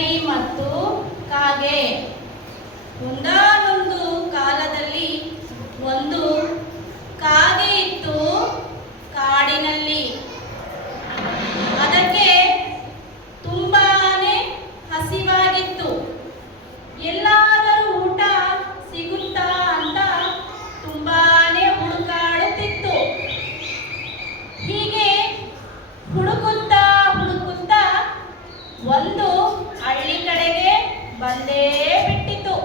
ನರಿ ಮತ್ತು ಕಾಗೆ. ಒಂದಾನೊಂದು ಕಾಲದಲ್ಲಿ ಒಂದು ಕಾಗೆ ಇತ್ತು ಕಾಡಿನಲ್ಲಿ. ಅದಕ್ಕೆ ತುಂಬಾನೇ ಹಸಿವಾಗಿತ್ತು. ಎಲ್ಲಾದರೂ ಊಟ ಸಿಗುತ್ತಾ ಅಂತ ತುಂಬಾನೇ ಹುಡುಕಾಡುತ್ತಿತ್ತು. ಹೀಗೆ ಹುಡುಕುತ್ತಾ ಹುಡುಕುತ್ತಾ ಒಂದು ಹಳ್ಳಿ ಕಡೆಗೆ ಬಂದೇ ಬಿಟ್ಟಿತು.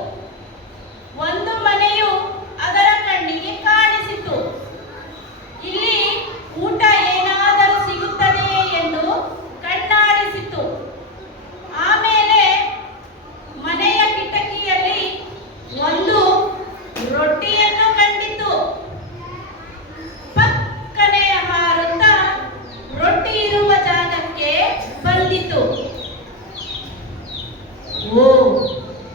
ಒಂದು ಮನೆಯು ಅದರ ಕಣ್ಣಿಗೆ ಕಾಣಿಸಿತು. ಇಲ್ಲಿ ಊಟ ಏನಾದರೂ ಸಿಗುತ್ತದೆಯೇ ಎಂದು ಕಣ್ಣಾಡಿಸಿತು. ಆಮೇಲೆ ಮನೆಯ ಕಿಟಕಿಯಲ್ಲಿ ಒಂದು ರೊಟ್ಟಿಯನ್ನು ಕಂಡಿತು. ಪಕ್ಕನೆ ಹಾರುತ್ತಾ ರೊಟ್ಟಿ ಇರುವ ಜಾಗಕ್ಕೆ ಬಂದಿತು. ಓ,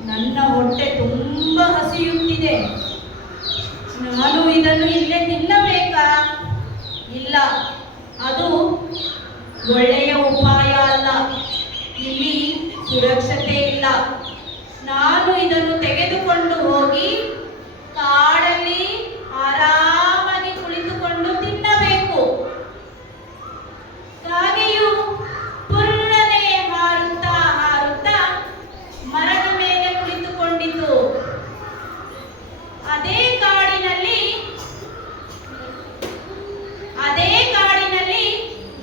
ನನ್ನ ಹೊಟ್ಟೆ ತುಂಬಾ ಹಸಿಯುತ್ತಿದೆ. ನಾನು ಇದನ್ನು ಇಲ್ಲೇ ತಿನ್ನಬೇಕಾ? ಇಲ್ಲ, ಅದು ಒಳ್ಳೆಯ ಉಪಾಯ ಅಲ್ಲ. ಇಲ್ಲಿ ಸುರಕ್ಷತೆ ಇಲ್ಲ. ನಾನು ಇದನ್ನು ತೆಗೆದುಕೊಂಡು ಹೋಗಿ ಕಾಡಲ್ಲಿ ಆರಾಮಾಗಿ ಕುಳಿತುಕೊಂಡು ತಿನ್ನಬೇಕು. ಕಾಗೆಯು ಪುರ್ರನೆ ಹಾರುತ್ತಾ ಹಾರುತ್ತಾ ಮರದ ಮೇಲೆ ಕುಳಿತುಕೊಂಡಿತು. ಅದೇ ಕಾಡಿನಲ್ಲಿ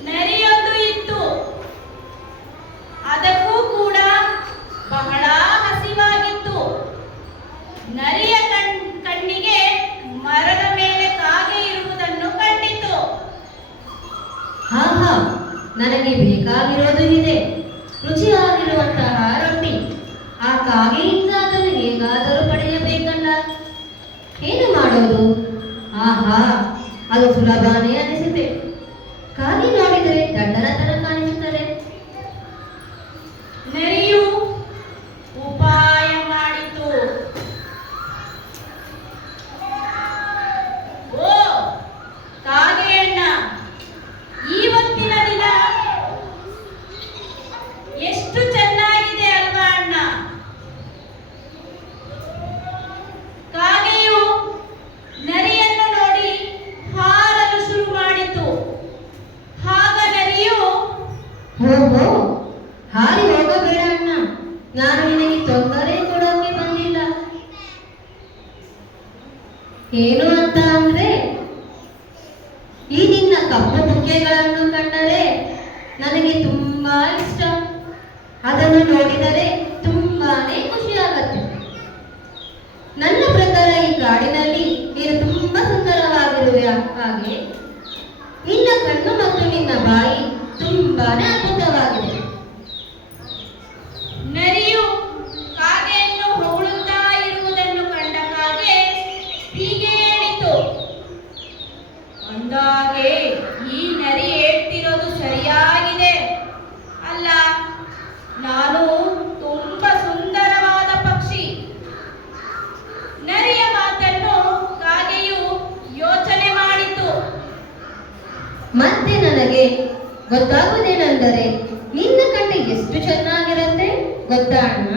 ನರಿಯೊಂದು ಇತ್ತು. ಅದಕ್ಕೂ ಕೂಡ ಬಹಳ ಹಸಿವಾಗಿತ್ತು. ನರಿಯ ಕಣ್ಣಿಗೆ ಮರದ ಮೇಲೆ ಕಾಗೆ ಇರುವುದನ್ನು ಕಂಡಿತು. ಹಾ, ನನಗೆ ಬೇಕಾಗಿರೋದು ಇದೆ, ರುಚಿಯಾಗಿರುವಂತಹ ರೊಟ್ಟಿ. ಆ ಕಾಗೆಯಿಂದ ಅದನ್ನು ಹೇಗಾದರೂ ಪಡೆಯಬೇಕಲ್ಲ. ಏನು ಮಾಡೋದು? ಆಹಾ, ಅದು ಸುಲಭನೇ ಅನಿಸಿದೆ. ಕಾಗೆ ನೋಡಿದರೆ ದಡ್ಡನತನ ಕಾಣಿಸುತ್ತದೆ. ನರಿಯು ಉಪಾಯ ಮಾಡಿತು. ಓ ಕಾಗೆ ಅಣ್ಣ, ಇವತ್ತಿನ ದಿನ ಎಷ್ಟು ಚೆನ್ನಾಗಿದೆ ಅಲ್ವಾ ಅಣ್ಣ? ಕಾಗೆಯು ನರಿಯನ್ನು ನೋಡಿ ಹಾರಲು ಶುರು ಮಾಡಿತು. ಆಗ ನರಿಯು, ಓಹೋ, ಹಾರಿ ಹೋಗಬೇಡ ಅಣ್ಣ, ನಾನು ನಿನಗೆ ತೊಂದರೆ ಕೊಡೋಕೆ ಬಂದಿಲ್ಲ. ಏನು ಅಂತ ಅಂದ್ರೆ, ಈ ನಿನ್ನ ಕಪ್ಪು ಬುಕ್ಕೆಗಳನ್ನು ಕಂಡರೆ ನನಗೆ ತುಂಬಾ ಇಷ್ಟ. ಅದನ್ನು ನೋಡಿದರೆ ತುಂಬಾನೇ ಖುಷಿಯಾಗತ್ತೆ. ನನ್ನ ಪ್ರಕಾರ ಈ ಕಾಡಿನಲ್ಲಿ ನೀನು ತುಂಬಾ ಸುಂದರವಾಗಿರುವೆ. ಹಾಗೆ ನಿನ್ನ ಕಣ್ಣು ಮತ್ತು ನಿನ್ನ ಬಾಯಿ ತುಂಬಾನೇ ಅದ್ಭುತವಾಗಿದೆ. ನರಿಯು ಕಾಗೆಯನ್ನು ಹೊಗಳುತ್ತಾ ಇರುವುದನ್ನು ಕಂಡ ಕಾಗೆ ಹೀಗೆ ಹೇಳಿತು. ಅಂದಾಗೆ ಈ ನರಿ ಹೇಳ್ತಿರೋದು ಸರಿಯಾಗಿದೆ. ಅಲ್ಲ, ನಾನು ತುಂಬಾ ಸುಂದರವಾದ ಪಕ್ಷಿ. ನರಿಯ ಮಾತನ್ನು ಕಾಗೆಯು ಯೋಚನೆ ಮಾಡಿತು. ಮತ್ತೆ ನನಗೆ ಗೊತ್ತಾಗುವುದೇನೆಂದರೆ, ನಿನ್ನ ಕಣ್ಣು ಎಷ್ಟು ಚೆನ್ನಾಗಿರುತ್ತೆ ಗೊತ್ತಾ ಅಣ್ಣ?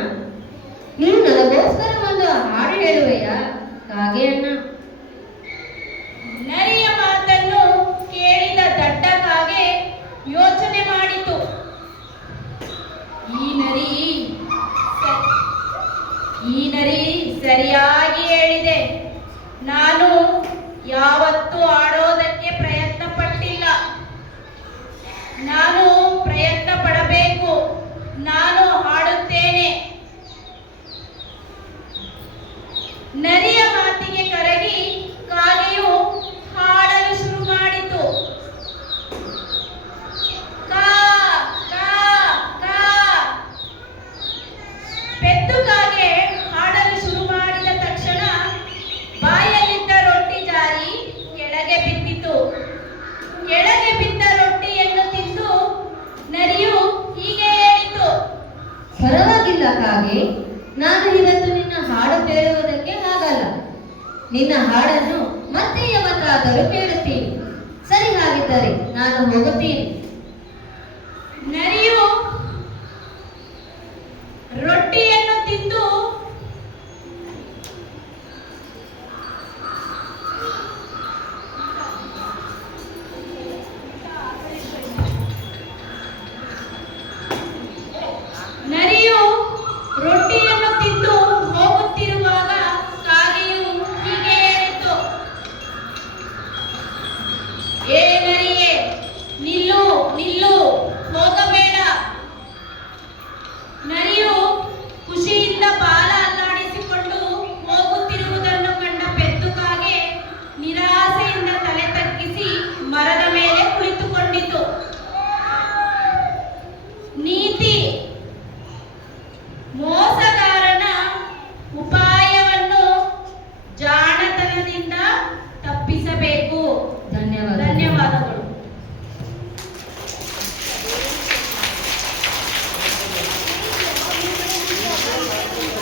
ನೀನು ನನಗೋಸ್ಕರ ಒಂದು ಹಾಡು ಹೇಳುವೆಯಾ ಕಾಗೆ ಅಣ್ಣ? ನರಿಯ ಮಾತನ್ನು ಕೇಳಿದ ದಡ್ಡ ಕಾಗೆ ಯೋಚನೆ ಮಾಡಿತು. ಈ ನರಿ ಸರಿಯಾಗಿ ಹೇಳಿದೆ. ನಾನು ಯಾವತ್ತೂ ಆಡೋದಕ್ಕೆ ಪ್ರಯತ್ನ ಪಟ್ಟಿಲ್ಲ. ನಾನು ಪ್ರಯತ್ನ ಪಡಬೇಕು. ನಾನು ಹಾಡುತ್ತೇನೆ. ನರಿಯ ಮಾತಿಗೆ ಕರಗಿ ಕಾಗೆಯು ಹಾಡಲು ಶುರು ಮಾಡಿತು. ಕಾ ಕಾ ಕಾ. ಪೆದ್ದು ಕಾಗೆ ಹಾಡಲು ಶುರು ಮಾಡಿದ ತಕ್ಷಣ ಬಾಯಲ್ಲಿದ್ದ ರೊಟ್ಟಿ ಜಾರಿ ಕೆಳಗೆ ಬಿದ್ದಿತು. ಕೆಳಗೆ ಬಿದ್ದ ರೊಟ್ಟಿಯನ್ನು ತಿಂದು ನರಿಯು ಹೀಗೆ ಹೇಳಿತು. ಪರವಾಗಿಲ್ಲ ಕಾಗೆ, ನಾನು ಇವತ್ತು ನಿನ್ನ ಹಾಡು ಕೇಳುವುದಕ್ಕೆ ಆಗಲ್ಲ. ನಿನ್ನ ಹಾಡನ್ನು ಮತ್ತೆ ಯಾವತ್ತಾದರೂ ಕೇಳುತ್ತೀನಿ. ಸರಿ, ಹಾಗಿದ್ದರೆ ನಾನು ಹೋಗುತ್ತೀನಿ. ನರಿಯು